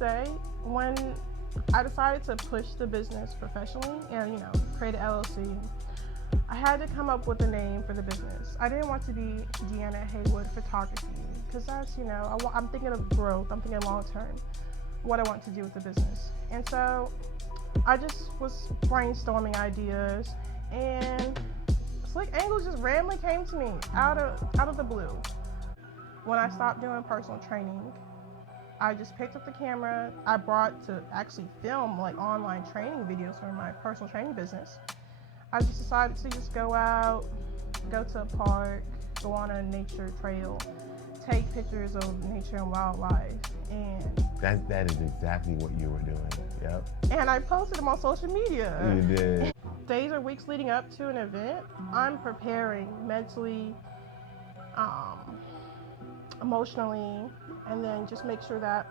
say, when I decided to push the business professionally and, create an LLC, I had to come up with a name for the business. I didn't want to be Deanna Haywood Photography because that's, I'm thinking of growth. I'm thinking long term, what I want to do with the business. And so I just was brainstorming ideas, and Slick Angles just randomly came to me out of the blue. When I stopped doing personal training, I just picked up the camera I brought to actually film like online training videos for my personal training business. I just decided to just go out, go to a park, go on a nature trail, take pictures of nature and wildlife, and that is exactly what you were doing. Yep. And I posted them on social media. You did. Days or weeks leading up to an event, I'm preparing mentally, emotionally, and then just make sure that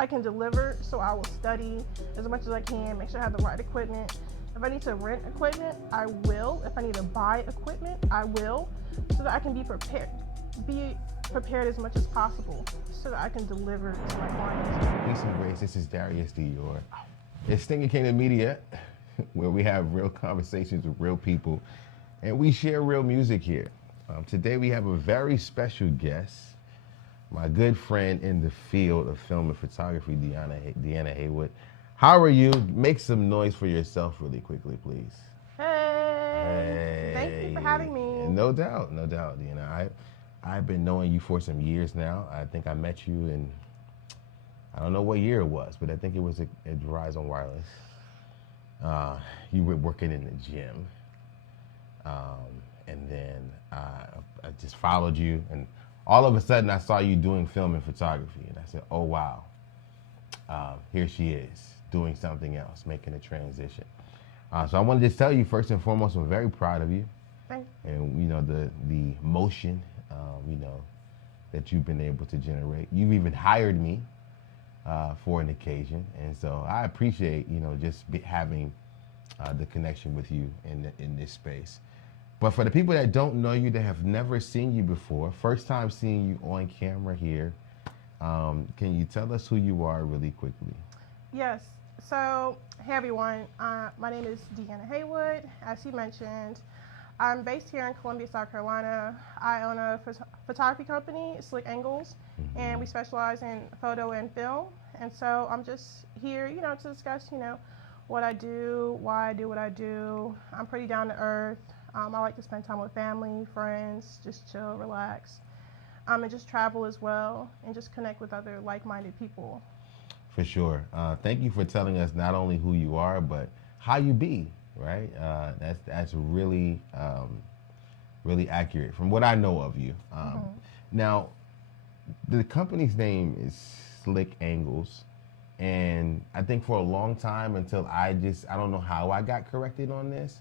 I can deliver. So I will study as much as I can, make sure I have the right equipment. If I need to rent equipment, I will. If I need to buy equipment, I will, so that I can be prepared as much as possible, so that I can deliver to my clients. Peace and grace. This is Darius Dior. It's Stinking Kingdom Media, where we have real conversations with real people, and we share real music here. Today we have a very special guest, my good friend in the field of film and photography, Deanna Haywood. How are you? Make some noise for yourself really quickly, please. Hey. Thank you for having me. No doubt, Deanna. I've been knowing you for some years now. I think I met you in, I don't know what year it was, but I think it was at Verizon Wireless. You were working in the gym. And then I just followed you, and all of a sudden I saw you doing film and photography, and I said, oh wow, here she is doing something else, making a transition. So I wanted to just tell you, first and foremost, I'm very proud of you. Thank you. And the motion, that you've been able to generate. You've even hired me for an occasion, and so I appreciate just having the connection with you in this space. But for the people that don't know you, that have never seen you before, first time seeing you on camera here, can you tell us who you are really quickly? Yes. So, hey everyone, my name is Deanna Haywood. As you mentioned, I'm based here in Columbia, South Carolina. I own a photography company, Slick Angles, and we specialize in photo and film. And so I'm just here, to discuss, what I do, why I do what I do. I'm pretty down to earth. I like to spend time with family, friends, just chill, relax, and just travel as well, and just connect with other like-minded people. For sure. Thank you for telling us not only who you are, but how you be, right? That's really, really accurate from what I know of you. Now, the company's name is Slick Angles, and I think for a long time until I don't know how I got corrected on this,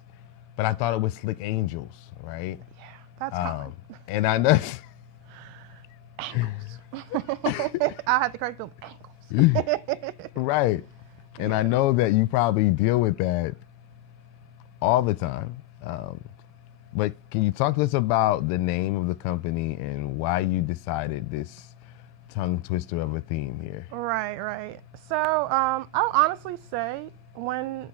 but I thought it was Slick Angels, right? Yeah, that's common. And I know. Angles. I had to correct the angles. Right. And I know that you probably deal with that all the time. But can you talk to us about the name of the company and why you decided this tongue twister of a theme here? Right. So I'll honestly say, when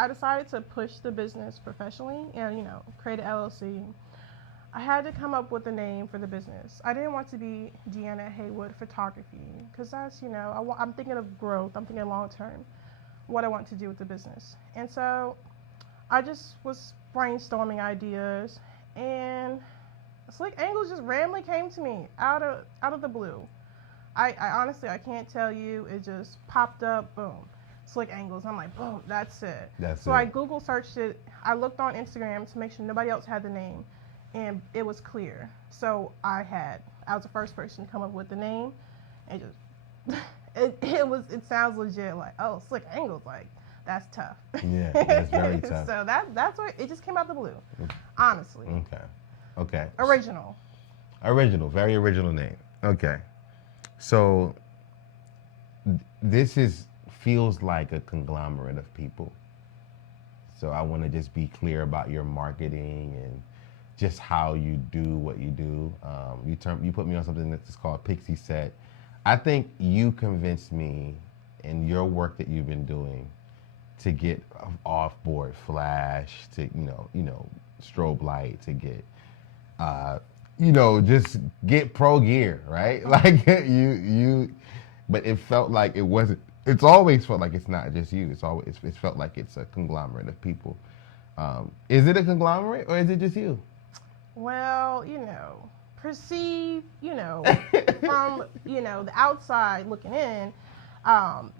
I decided to push the business professionally and, create an LLC, I had to come up with a name for the business. I didn't want to be Deanna Haywood Photography because that's, I'm thinking of growth. I'm thinking long term, what I want to do with the business. And so I just was brainstorming ideas, and Slick Angles just randomly came to me out of the blue. I honestly, I can't tell you. It just popped up, boom. Slick Angles. I'm like, boom, that's it. So I Google searched it. I looked on Instagram to make sure nobody else had the name, and it was clear. So I was the first person to come up with the name, and just it sounds legit. Like, oh, Slick Angles, like that's tough. Yeah, that's very tough. So that's where it just came out the blue, honestly. Okay. Original, very original name. Okay, so this feels like a conglomerate of people. So I want to just be clear about your marketing and just how you do what you do. You put me on something that's called Pixie Set. I think you convinced me in your work that you've been doing to get off-board flash, to strobe light, to get just get pro gear, right? Like but it felt like it wasn't. It's always felt like it's not just you. It's felt like it's a conglomerate of people. Is it a conglomerate or is it just you? Well, perceive, from, the outside looking in,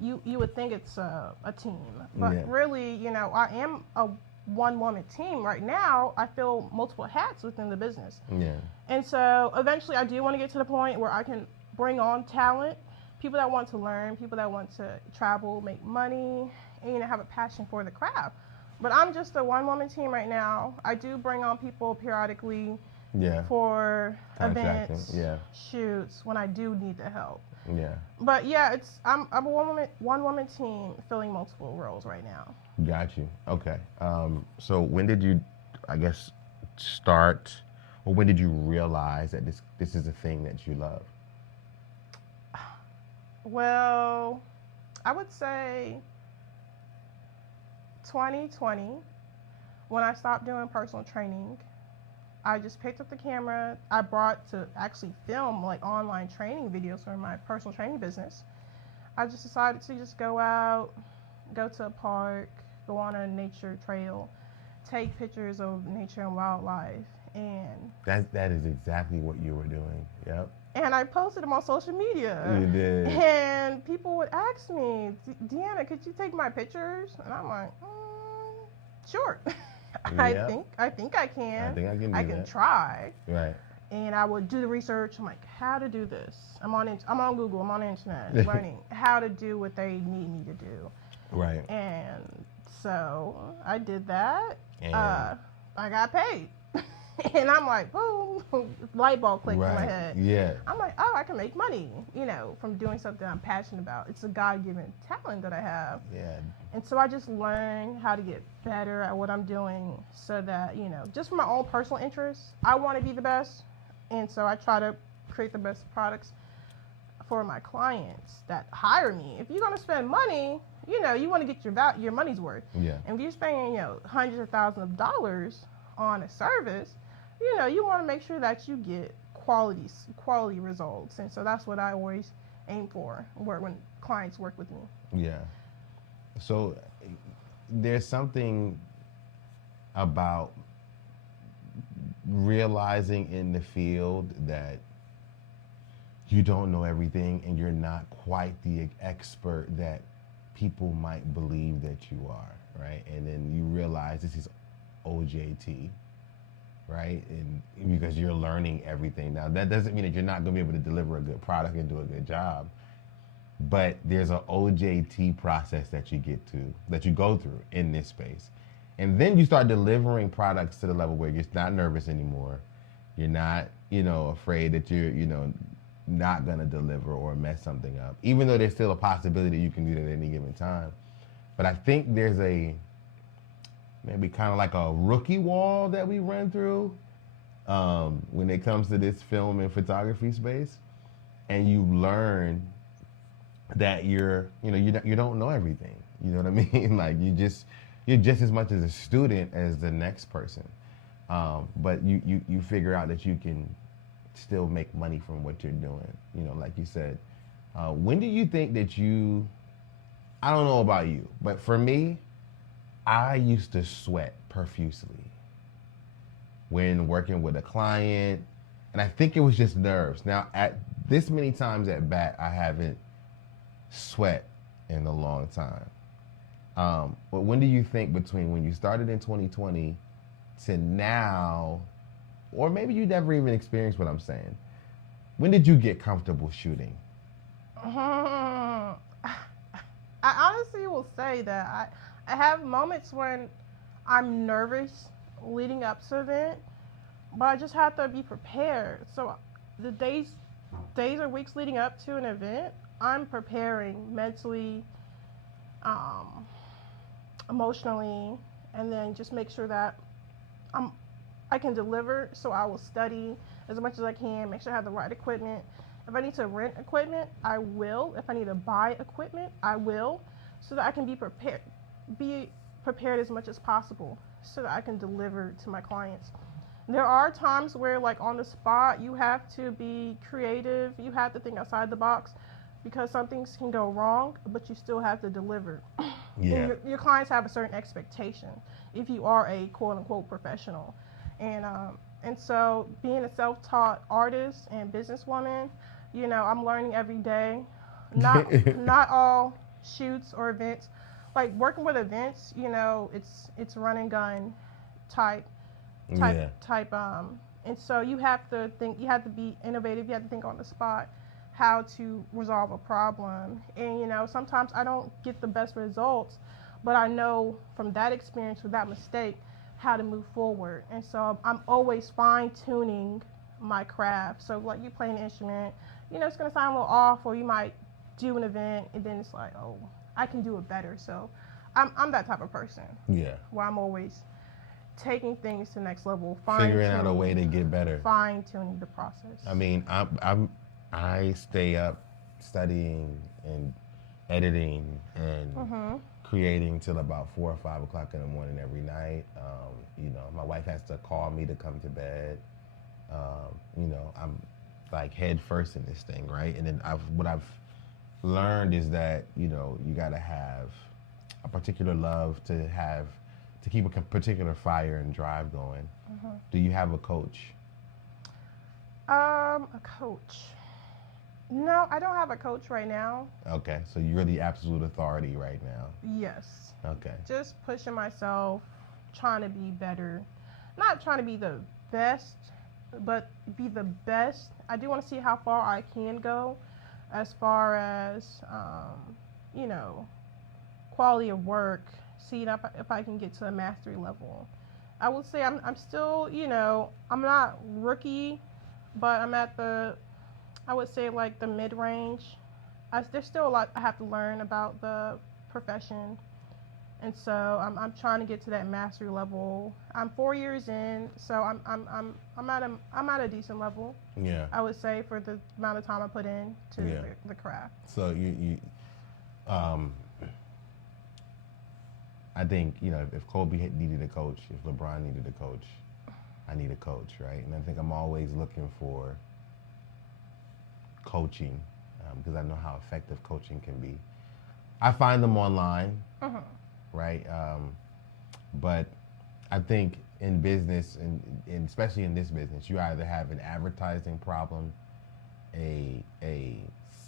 you would think it's a team. But Yeah. really, I am a one-woman team right now. I fill multiple hats within the business. Yeah. And so eventually I do want to get to the point where I can bring on talent, people that want to learn, people that want to travel, make money, and have a passion for the craft. But I'm just a one-woman team right now. I do bring on people periodically Yeah. for Contracting, events, yeah. shoots when I do need the help. Yeah. But yeah, I'm a one woman team filling multiple roles right now. Got you. Okay. So when did you, I guess, start, or when did you realize that this is a thing that you love? Well, I would say 2020 when I stopped doing personal training. I just picked up the camera I brought to actually film like online training videos for my personal training business. I just decided to just go out, go to a park, go on a nature trail, take pictures of nature and wildlife, and That is exactly what you were doing. Yep. I posted them on social media. You did. And people would ask me, Deanna, could you take my pictures? And I'm like, sure. Yep. I think I can. I think I can do I can that. try. Right. And I would do the research. I'm like, how to do this? I'm on Google. I'm on the internet, learning how to do what they need me to do. Right. And so I did that. And I got paid. And I'm like, boom, light bulb clicked in my head. Yeah. I'm like, oh, I can make money, from doing something I'm passionate about. It's a God-given talent that I have. Yeah. And so I just learned how to get better at what I'm doing so that, just for my own personal interests, I want to be the best. And so I try to create the best products for my clients that hire me. If you're going to spend money, you want to get your money's worth. Yeah. And if you're spending, hundreds of thousands of dollars on a service, you want to make sure that you get quality results. And so that's what I always aim for when clients work with me. Yeah. So there's something about realizing in the field that you don't know everything and you're not quite the expert that people might believe that you are, right? And then you realize this is OJT, right? And because you're learning everything. Now, that doesn't mean that you're not going to be able to deliver a good product and do a good job, but there's an OJT process that you go through in this space. And then you start delivering products to the level where you're not nervous anymore. You're not, afraid that you're, not going to deliver or mess something up, even though there's still a possibility you can do that at any given time. But I think there's maybe kind of like a rookie wall that we run through when it comes to this film and photography space. And you learn that you don't know everything. You know what I mean? Like you're just as much as a student as the next person. But you figure out that you can still make money from what you're doing. Like you said, when do you think that I don't know about you, but for me, I used to sweat profusely when working with a client, and I think it was just nerves. Now, at this many times at bat, I haven't sweat in a long time. But when do you think between when you started in 2020 to now, or maybe you never even experienced what I'm saying, when did you get comfortable shooting? I honestly will say that I have moments when I'm nervous leading up to an event, but I just have to be prepared. So the days or weeks leading up to an event, I'm preparing mentally, emotionally, and then just make sure that I can deliver. So I will study as much as I can, make sure I have the right equipment, If I need to rent equipment, I will. If I need to buy equipment, I will, so that I can be prepared as much as possible, so that I can deliver to my clients. There are times where, like on the spot, you have to be creative. You have to think outside the box, because some things can go wrong, but you still have to deliver. Yeah. And your clients have a certain expectation if you are a quote unquote professional. And so being a self-taught artist and businesswoman, I'm learning every day. Not all shoots or events, like working with events, it's run and gun type Yeah. and so you have to think, you have to be innovative, you have to think on the spot how to resolve a problem. And sometimes I don't get the best results, but I know from that experience, with that mistake, how to move forward. And so I'm always fine tuning my craft. So like you play an instrument, it's going to sound a little off, or you might do an event and then it's like, oh, I can do it better. So I'm that type of person. Yeah. Where I'm always taking things to the next level, Figuring out a way to get better. Fine tuning the process. I mean, I stay up studying and editing and creating till about 4 or 5 o'clock in the morning every night. My wife has to call me to come to bed. I'm like head first in this thing, right? And then what I've learned is that you gotta have a particular love to keep a particular fire and drive going. Do you have a coach? A coach. No, I don't have a coach right now. Okay, so you're the absolute authority right now. Yes. Okay. Just pushing myself, trying to be better. Not trying to be the best, but be the best. I do want to see how far I can go as far as, quality of work, see if I can get to a mastery level. I would say I'm still, I'm not rookie, but I'm at I would say like the mid-range. There's still a lot I have to learn about the profession, and so I'm trying to get to that mastery level. I'm 4 years in, so I'm at a decent level. Yeah. I would say, for the amount of time I put in to the craft. So I think if Kobe needed a coach, if LeBron needed a coach, I need a coach, right? And I think I'm always looking for coaching, because I know how effective coaching can be. I find them online, right? But I think in business, and especially in this business, you either have an advertising problem, a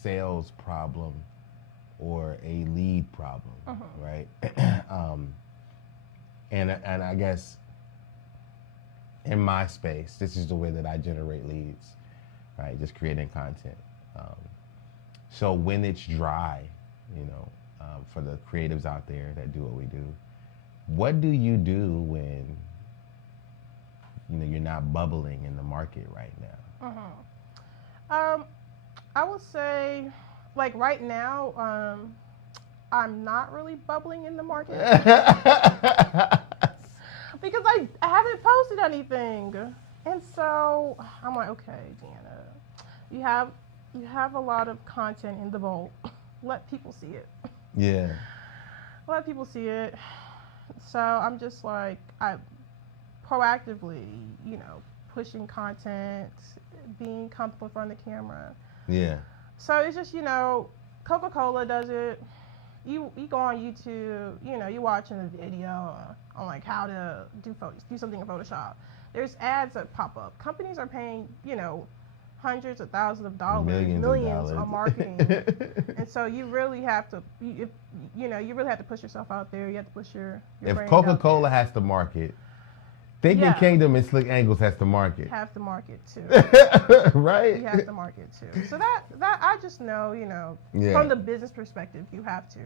sales problem, or a lead problem, right? And I guess in my space, this is the way that I generate leads, right? Just creating content. So when it's dry, for the creatives out there that do what we do, what do you do when you're not bubbling in the market right now? I would say, like right now, I'm not really bubbling in the market because I haven't posted anything, and so I'm like, okay, Deanna, you have a lot of content in the vault. Let people see it. Yeah. Let people see it. So I'm just like, I proactively, pushing content, being comfortable in front of the camera. Yeah. So it's just, Coca-Cola does it. You go on YouTube, you're watching a video on like how to do something in Photoshop. There's ads that pop up. Companies are paying, hundreds of thousands of dollars, millions on marketing. And so you really have to, you really have to push yourself out there. You have to push your if brand Coca-Cola out there. has to market, Thinking Kingdom and Slick Angles has to market. Have to market too. Right? You have to market too. So that I just know, from the business perspective, you have to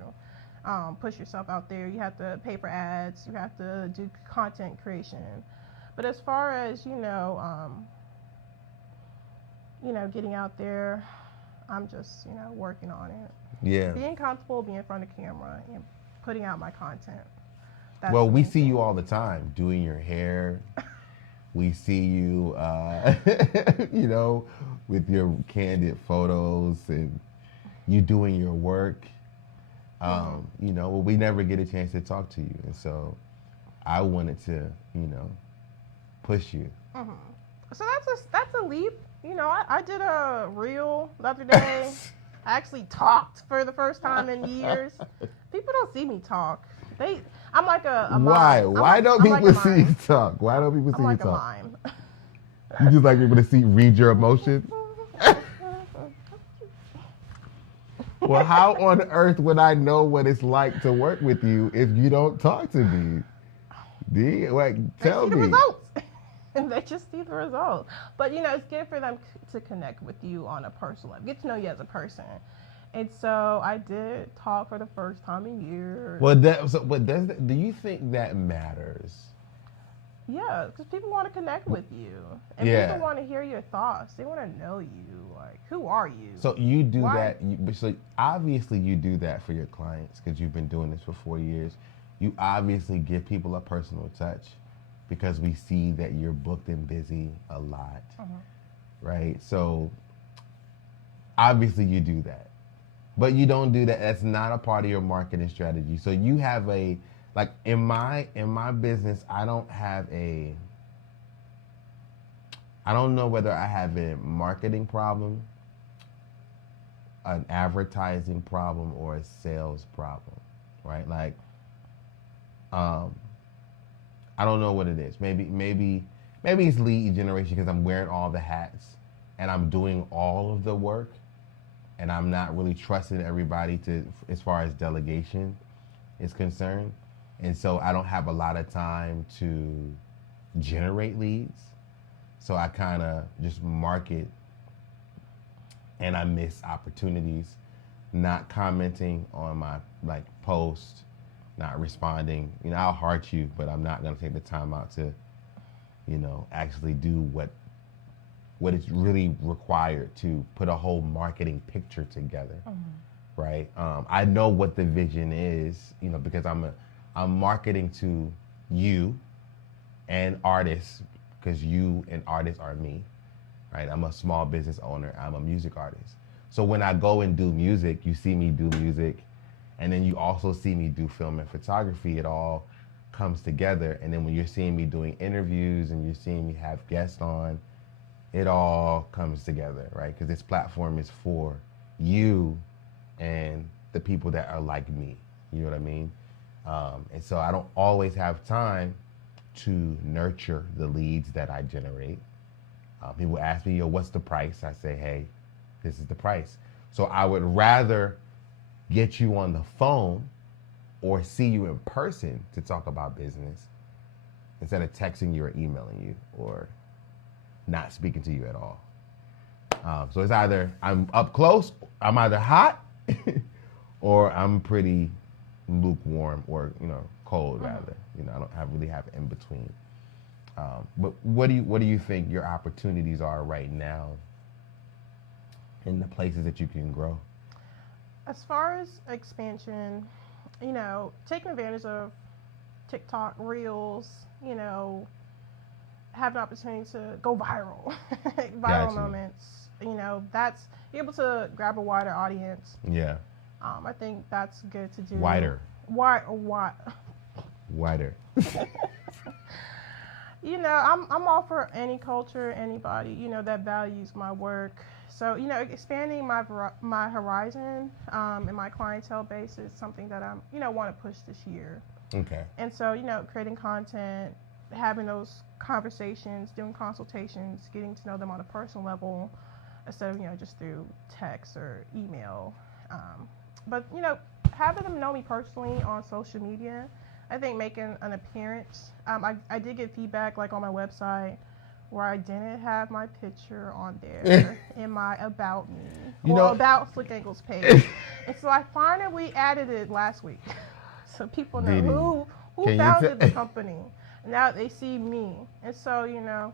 push yourself out there. You have to pay for ads. You have to do content creation. But as far as, getting out there, I'm just, working on it. Yeah. Being comfortable, being in front of camera, and putting out my content. Well, we see you all the time doing your hair, We see you, you know, with your candid photos and you doing your work. You know, well, we never get a chance to talk to you, and so I wanted to, you know, push you. So that's a leap. You know, I did a reel the other day. I actually talked for the first time in years. People don't see me talk. I'm like a Why? mime. Why don't I'm like people a see you mime. talk? Why don't people I'm see you like a talk? mime. You just like people to see read your emotions. Well, how on earth would I know what it's like to work with you if you don't talk to me? Like, They tell see the me. results. And they just see the results. But you know, it's good for them to connect with you on a personal level, get to know you as a person. And so I did talk for the first time in years. Well, do you think that matters? Yeah, because people want to connect with you, and Yeah. people want to hear your thoughts. They want to know you. Like, who are you? So you do Why? that. So obviously you do that for your clients because you've been doing this for 4 years. You obviously give people a personal touch because we see that you're booked and busy a lot, right? So obviously you do that, but you don't do that. That's not a part of your marketing strategy. So you have like in my business, I don't know whether I have a marketing problem, an advertising problem, or a sales problem, right? Like, I don't know what it is. Maybe it's lead generation because I'm wearing all the hats and I'm doing all of the work, and I'm not really trusting everybody to as far as delegation is concerned, and so I don't have a lot of time to generate leads. So I kind of just market, and I miss opportunities, not commenting on my like post, not responding. You know, I'll heart you, but I'm not gonna take the time out to, you know, actually do what is really required to put a whole marketing picture together, right? I know what the vision is, you know, because I'm marketing to you and artists, because you and artists are me, right? I'm a small business owner. I'm a music artist. So when I go and do music, you see me do music, and then you also see me do film and photography. It all comes together. And then when you're seeing me doing interviews and you're seeing me have guests on, it all comes together, right? Because this platform is for you and the people that are like me. You know what I mean? And so I don't always have time to nurture the leads that I generate. People ask me, yo, what's the price? I say, hey, this is the price. So I would rather get you on the phone or see you in person to talk about business instead of texting you or emailing you or not speaking to you at all. So it's either I'm up close, I'm either hot, or I'm pretty lukewarm, or you know, cold rather. You know, I don't really have in between. But what do you think your opportunities are right now in the places that you can grow? As far as expansion, you know, taking advantage of TikTok Reels, you know, have an opportunity to go viral, viral moments. You know, that's you're able to grab a wider audience. Yeah. I think that's good to do. Wider. Wider. You know, I'm all for any culture, anybody, you know, that values my work. So, you know, expanding my horizon and my clientele base is something that I'm, you know, want to push this year. Okay. And so, you know, creating content, having those conversations, doing consultations, getting to know them on a personal level instead of, you know, just through text or email. But, you know, having them know me personally on social media, I think making an appearance. I did get feedback, like on my website, where I didn't have my picture on there in my About Me or About Slick Angles page. And so I finally added it last week. So people know who founded the company. Now they see me. And so, you know.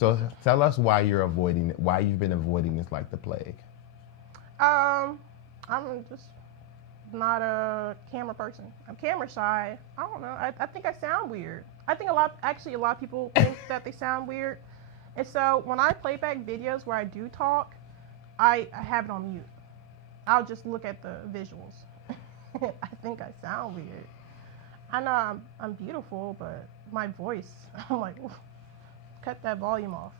So tell us why you've been avoiding this like the plague. I'm just not a camera person. I'm camera shy. I don't know. I think I sound weird. I think a lot of people think that they sound weird. And so when I play back videos where I do talk, I have it on mute. I'll just look at the visuals. I think I sound weird. I know I'm beautiful, but my voice, I'm like, cut that volume off.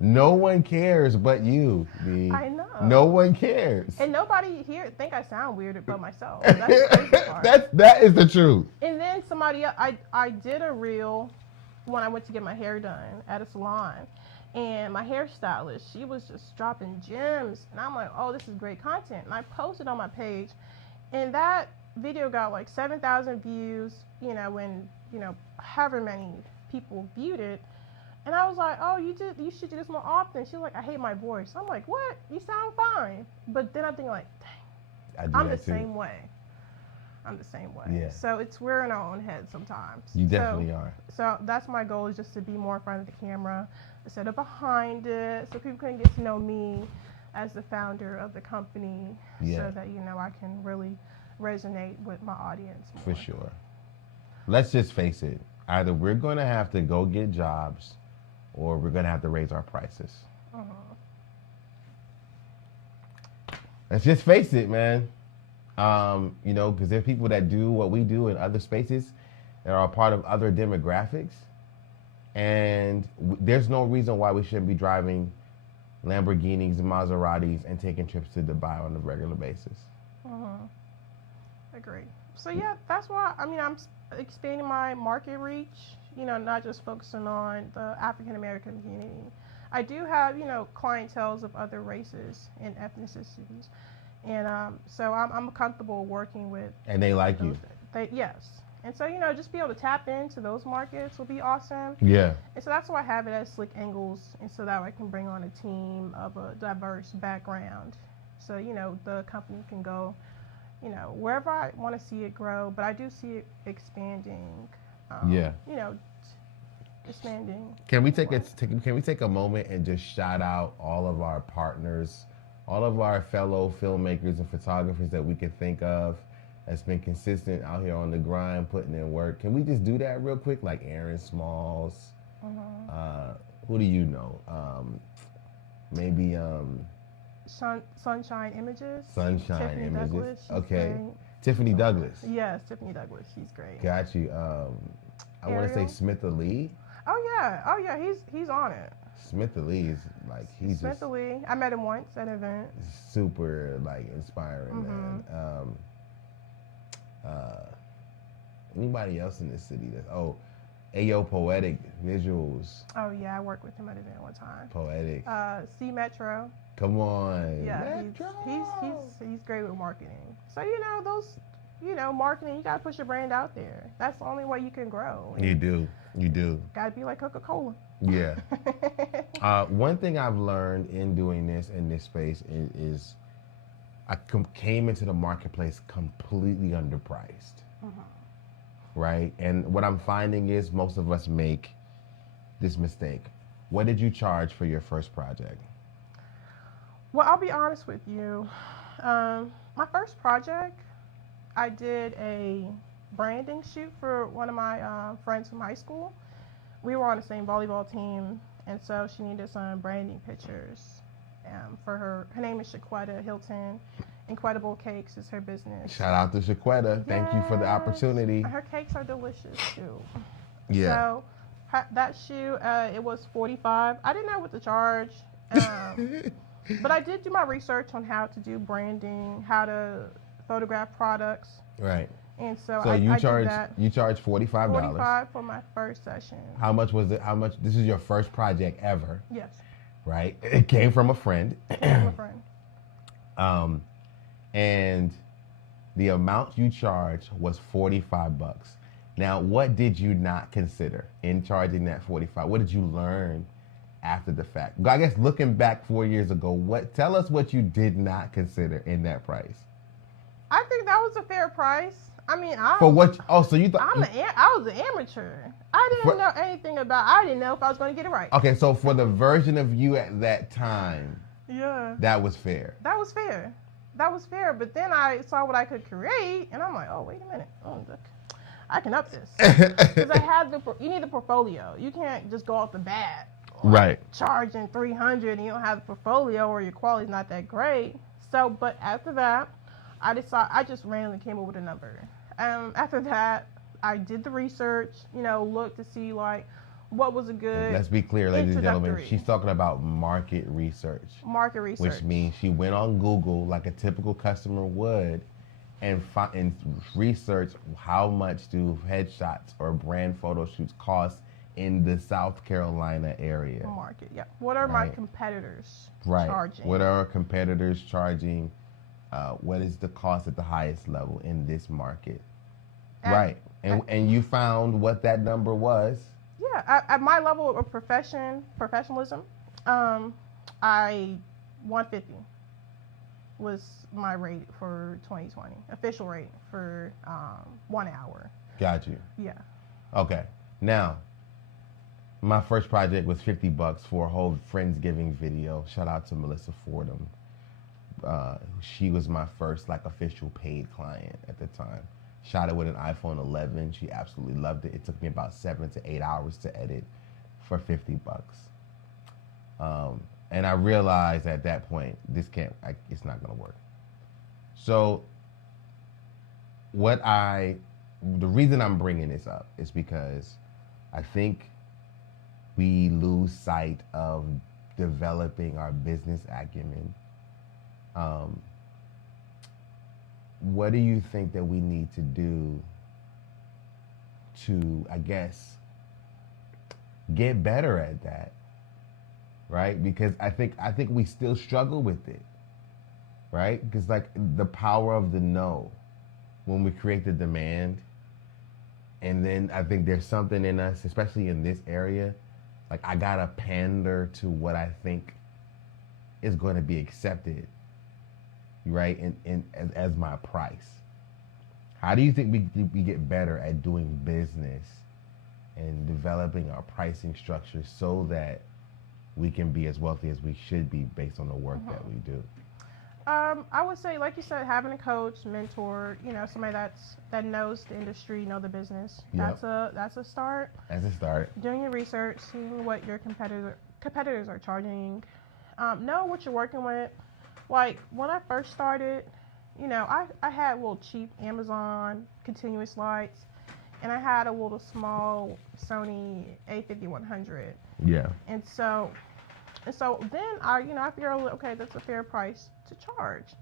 No one cares but you, B. I know. No one cares. And nobody here think I sound weird but myself. That's the crazy part. That is the truth. And then somebody else, I did a reel when I went to get my hair done at a salon. And my hairstylist, she was just dropping gems. And I'm like, oh, this is great content. And I posted on my page. And that video got like 7,000 views, when, however many people viewed it. And I was like, oh, you should do this more often. She was like, I hate my voice. I'm like, what? You sound fine. But then I'm thinking like, dang, I'm the same way. I'm the same way. Yeah. So we're in our own head sometimes. You definitely are. So that's my goal, is just to be more in front of the camera instead of behind it, so people can get to know me as the founder of the company, so that, I can really resonate with my audience more. For sure. Let's just face it. Either we're going to have to go get jobs, or we're going to have to raise our prices. Let's just face it, man. Because there are people that do what we do in other spaces that are a part of other demographics. And there's no reason why we shouldn't be driving Lamborghinis and Maseratis and taking trips to Dubai on a regular basis. Agree. So yeah, that's why, I'm expanding my market reach, not just focusing on the African American community. I do have, clienteles of other races and ethnicities. And so I'm comfortable working with. And they like you. Yes. And so, just be able to tap into those markets will be awesome. Yeah. And so that's why I have it as Slick Angles, and so that I can bring on a team of a diverse background. So, the company can go, wherever I want to see it grow, but I do see it expanding. Expanding. Can we take a moment and just shout out all of our partners, all of our fellow filmmakers and photographers that we can think of that's been consistent out here on the grind, putting in work? Can we just do that real quick? Like Aaron Smalls. Who do you know? Maybe Sunshine Images. Sunshine Tiffany Images. Douglas, Okay. great. Tiffany Douglas. Yes, Tiffany Douglas. She's great. Got you. I want to say Smith Ali. Oh yeah. He's on it. Smith Ali is like, he's Smith just Ali. I met him once at an event. super like inspiring, man. Anybody else in this city that's Ayo Poetic Visuals. Oh yeah, I worked with him at an event one time. Poetic. C Metro. Come on. Yeah, he's great with marketing. So those, marketing, you gotta push your brand out there. That's the only way you can grow. You do. Gotta be like Coca-Cola. Yeah. One thing I've learned in doing this in this space is I came into the marketplace completely underpriced. Right? And what I'm finding is most of us make this mistake. What did you charge for your first project? Well, I'll be honest with you. My first project, I did a branding shoot for one of my friends from high school. We were on the same volleyball team, and so she needed some branding pictures for her. Her name is Shaquetta Hilton. Incredible Cakes is her business. Shout out to Shaquetta. Thank you for the opportunity. Her cakes are delicious too. Yeah. So that shoot, it was $45. I didn't know what to charge, but I did do my research on how to do branding, how to photograph products. Right. And so you I charge did that. You charged $45. $45 for my first session. How much was it? How much? This is your first project ever. Yes. Right. It came from a friend. From a friend. And the amount you charged was $45. Now, what did you not consider in charging that $45? What did you learn after the fact? I guess looking back 4 years ago, tell us what you did not consider in that price. I think that was a fair price. I mean, so you thought I was an amateur. I didn't know anything about. I didn't know if I was going to get it right. Okay, so for the version of you at that time, that was fair. That was fair. But then I saw what I could create, and I'm like, oh, wait a minute. I can up this because I have you need the portfolio. You can't just go off the bat, Right. charging 300 and you don't have the portfolio or your quality's not that great. So, but after that, I just randomly came up with a number. After that, I did the research, looked to see like what was a good. Let's be clear, ladies and gentlemen. She's talking about market research. Market research. Which means she went on Google like a typical customer would and research how much do headshots or brand photo shoots cost in the South Carolina area. Market, yeah. What are my competitors charging? What are our competitors charging? What is the cost at the highest level in this market? And you found what that number was. Yeah, at my level of professionalism, I 150 was my rate for 2020, official rate for 1 hour. Got you. Yeah. Okay. Now, my first project was $50 for a whole Friendsgiving video. Shout out to Melissa Fordham. She was my first official paid client at the time. Shot it with an iPhone 11. She absolutely loved it. It took me about 7 to 8 hours to edit for $50. And I realized at that point, it's not gonna work. So the reason I'm bringing this up is because I think we lose sight of developing our business acumen. What do you think that we need to do to, I guess, get better at that? Right? Because I think we still struggle with it. Right? Because the power of the no, when we create the demand, and then I think there's something in us, especially in this area, I gotta pander to what I think is going to be accepted, right? As my price. How do you think we get better at doing business and developing our pricing structure so that we can be as wealthy as we should be based on the work that we do? I would say, like you said, having a coach, mentor, somebody that knows the industry, know the business. Yep. That's a start. That's a start. Doing your research, seeing what your competitors are charging. Know what you're working with. Like when I first started, I had a little cheap Amazon continuous lights, and I had a little small Sony A5100. Yeah. And so then I figured, okay, that's a fair price to charge.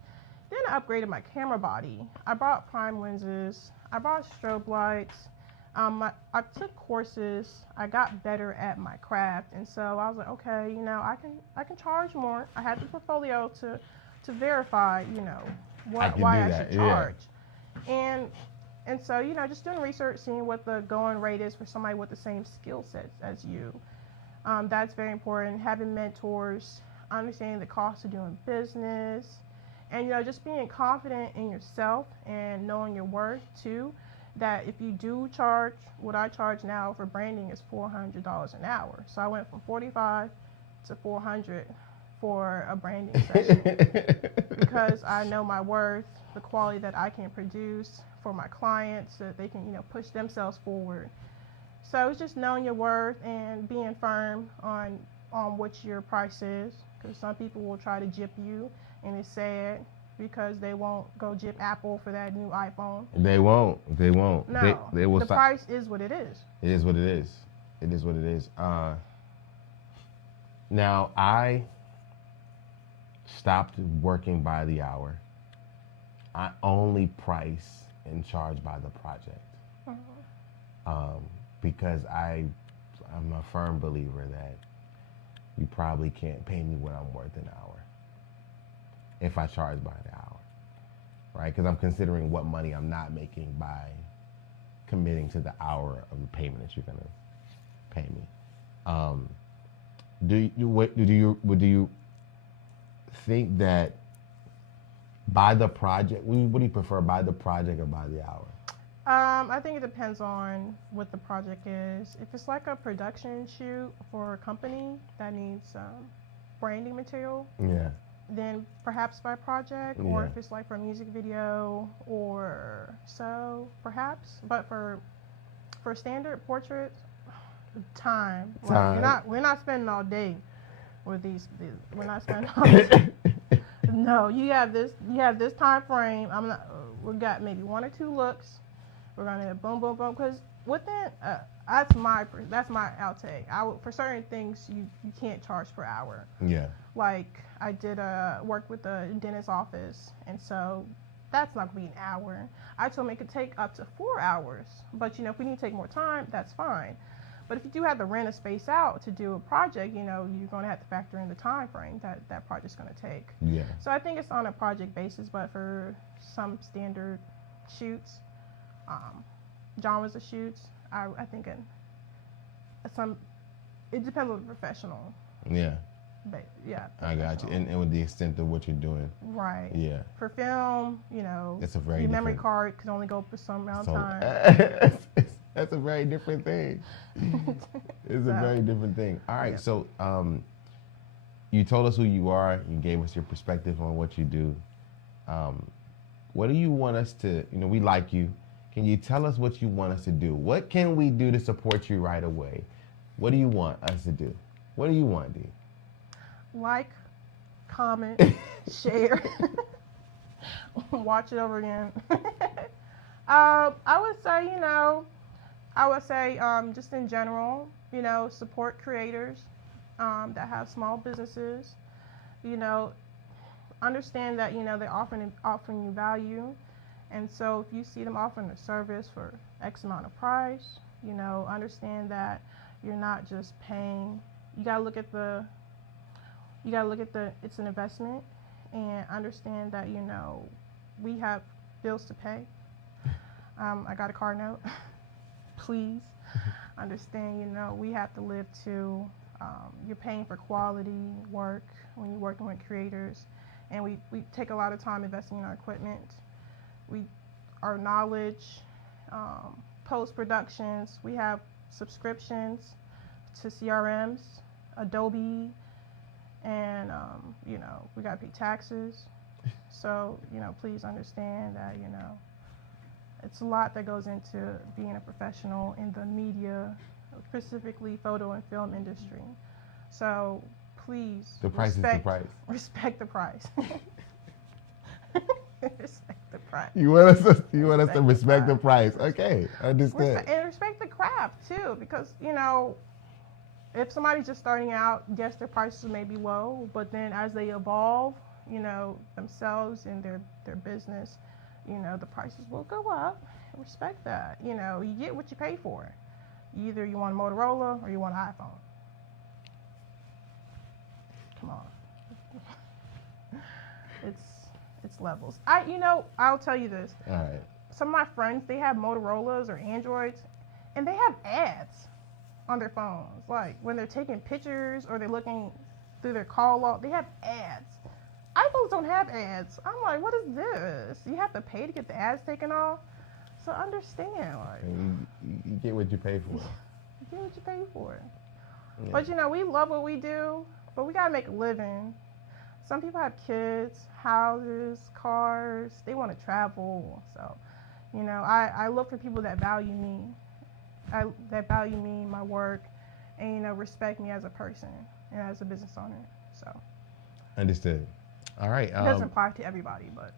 Then I upgraded my camera body. I bought prime lenses. I bought strobe lights. I took courses. I got better at my craft, and so I was like, okay, I can charge more. I had the portfolio to verify, why I should charge. Yeah. And so just doing research, seeing what the going rate is for somebody with the same skill sets as you. That's very important. Having mentors, understanding the cost of doing business, and just being confident in yourself and knowing your worth too. That if you do charge, what I charge now for branding is $400 an hour. So I went from 45 to 400 for a branding session because I know my worth, the quality that I can produce for my clients, so that they can push themselves forward. So it's just knowing your worth and being firm on what your price is, because some people will try to gyp you, and it's sad because they won't go gyp Apple for that new iPhone. They won't. No, they will. The price is what it is. It is what it is. It is what it is. Now I stopped working by the hour. I only price and charge by the project. Because I'm a firm believer that you probably can't pay me what I'm worth an hour if I charge by the hour, right? Because I'm considering what money I'm not making by committing to the hour of payment that you're gonna pay me. Do you think that by the project? What do you prefer, by the project or by the hour? I think it depends on what the project is. If it's like a production shoot for a company that needs branding material, then perhaps by project. Or if it's like for a music video or so, perhaps. But for For standard portraits, time. Like Time. we're not spending all day with these we're not spending all day. No, you have this time frame. I'm not we got maybe one or two looks. We're gonna boom boom boom because within that's my outtake. For certain things you can't charge per hour. Yeah. Like I did work with the dentist office, and so that's not gonna be an hour. I told them it could take up to 4 hours, but if we need to take more time, that's fine. But if you do have to rent a space out to do a project, you're going to have to factor in the time frame that project's going to take. Yeah. So I think it's on a project basis, but for some standard shoots, genres of shoots, I think it depends on the professional. Yeah. But yeah. I got you. And with the extent of what you're doing. Right. Yeah. For film, it's a very your memory different... card can only go for some amount of time. That's a very different thing. It's a very different thing. All right. Yeah. So you told us who you are. You gave us your perspective on what you do. What do you want us to, we like you. Can you tell us what you want us to do? What can we do to support you right away? What do you want us to do? What do you want, Dee? Like, comment, share, watch it over again. I would say, just in general, support creators that have small businesses. Understand that they're offering you value, and so if you see them offering a service for X amount of price, understand that you're not just paying. You gotta look at it's an investment, and understand that we have bills to pay. I got a car note. Please understand, we have to live too. You're paying for quality work when you're working with creators, and we take a lot of time investing in our equipment, our knowledge, post productions. We have subscriptions to CRMs, Adobe, and we got to pay taxes. So please understand that it's a lot that goes into being a professional in the media, specifically photo and film industry. So please respect the price. Respect the price. Respect the price. You want us to respect the price. Okay, understand. And respect the craft too, because if somebody's just starting out, yes, their prices may be low, but then as they evolve, themselves and their business, the prices will go up. Respect that. You get what you pay for. Either you want a Motorola or you want an iPhone. Come on. It's levels. I'll tell you this. All right. Some of my friends, they have Motorola's or Androids, and they have ads on their phones. Like when they're taking pictures or they're looking through their call log, they have ads. iPhones don't have ads. I'm like, what is this? You have to pay to get the ads taken off? So understand, like you get what you pay for. You get what you pay for. Yeah. But we love what we do, but we gotta make a living. Some people have kids, houses, cars. They want to travel. So, I look for people that value me. That value me, my work, and respect me as a person and as a business owner. So. Understood. All right. It doesn't apply to everybody, but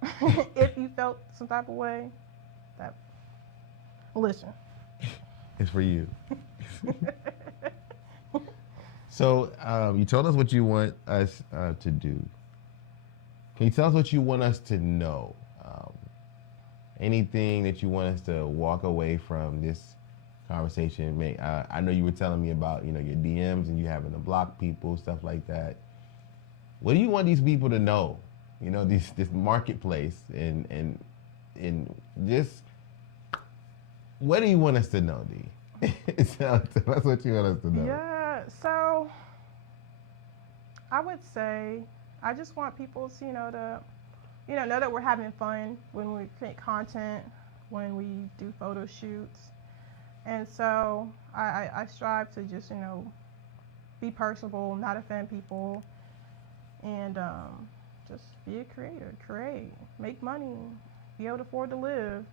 if you felt some type of way, listen. It's for you. So you told us what you want us to do. Can you tell us what you want us to know? Anything that you want us to walk away from this conversation? I know you were telling me about your DMs and you having to block people, stuff like that. What do you want these people to know? This marketplace and just what do you want us to know, Dee? Tell us what you want us to know. Yeah, so I would say I just want people to know that we're having fun when we create content, when we do photo shoots, and so I strive to just be personable, not offend people, and just be a creator, create, make money, be able to afford to live.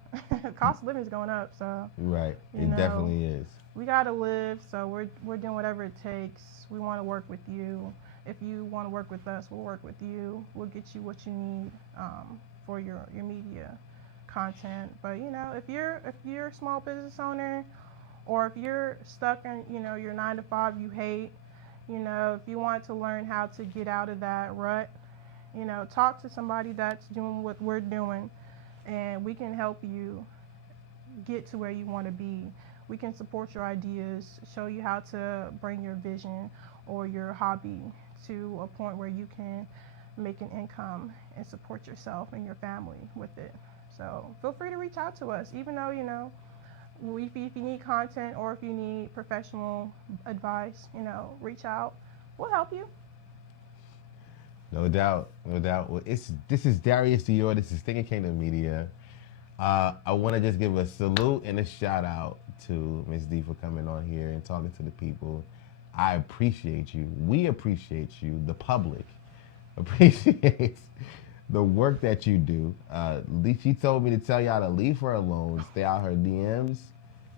Cost of living is going up, so Right. you It know definitely is. we gotta live. So we're doing whatever it takes. We want to work with you. If you want to work with us, we'll work with you. We'll get you what you need for your media content. But if you're a small business owner, or if you're stuck in your 9 to 5 you hate, if you want to learn how to get out of that rut, talk to somebody that's doing what we're doing, and we can help you get to where you want to be. We can support your ideas, show you how to bring your vision or your hobby to a point where you can make an income and support yourself and your family with it. So feel free to reach out to us, even though, if you need content or if you need professional advice, reach out. We'll help you. No doubt, no doubt. Well, this is Darius Dior. This is Thinking Kingdom Media. I want to just give a salute and a shout out to Miss D for coming on here and talking to the people. I appreciate you. We appreciate you. The public appreciates the work that you do. She told me to tell y'all to leave her alone, stay out her DMs.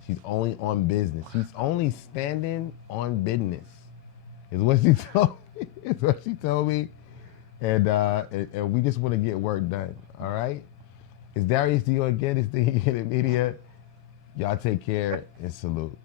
She's only on business. She's only standing on business, is what she told me. Is what she told me. And we just want to get work done. All right. It's Darius Dior again. It's the Media. Y'all take care and salute.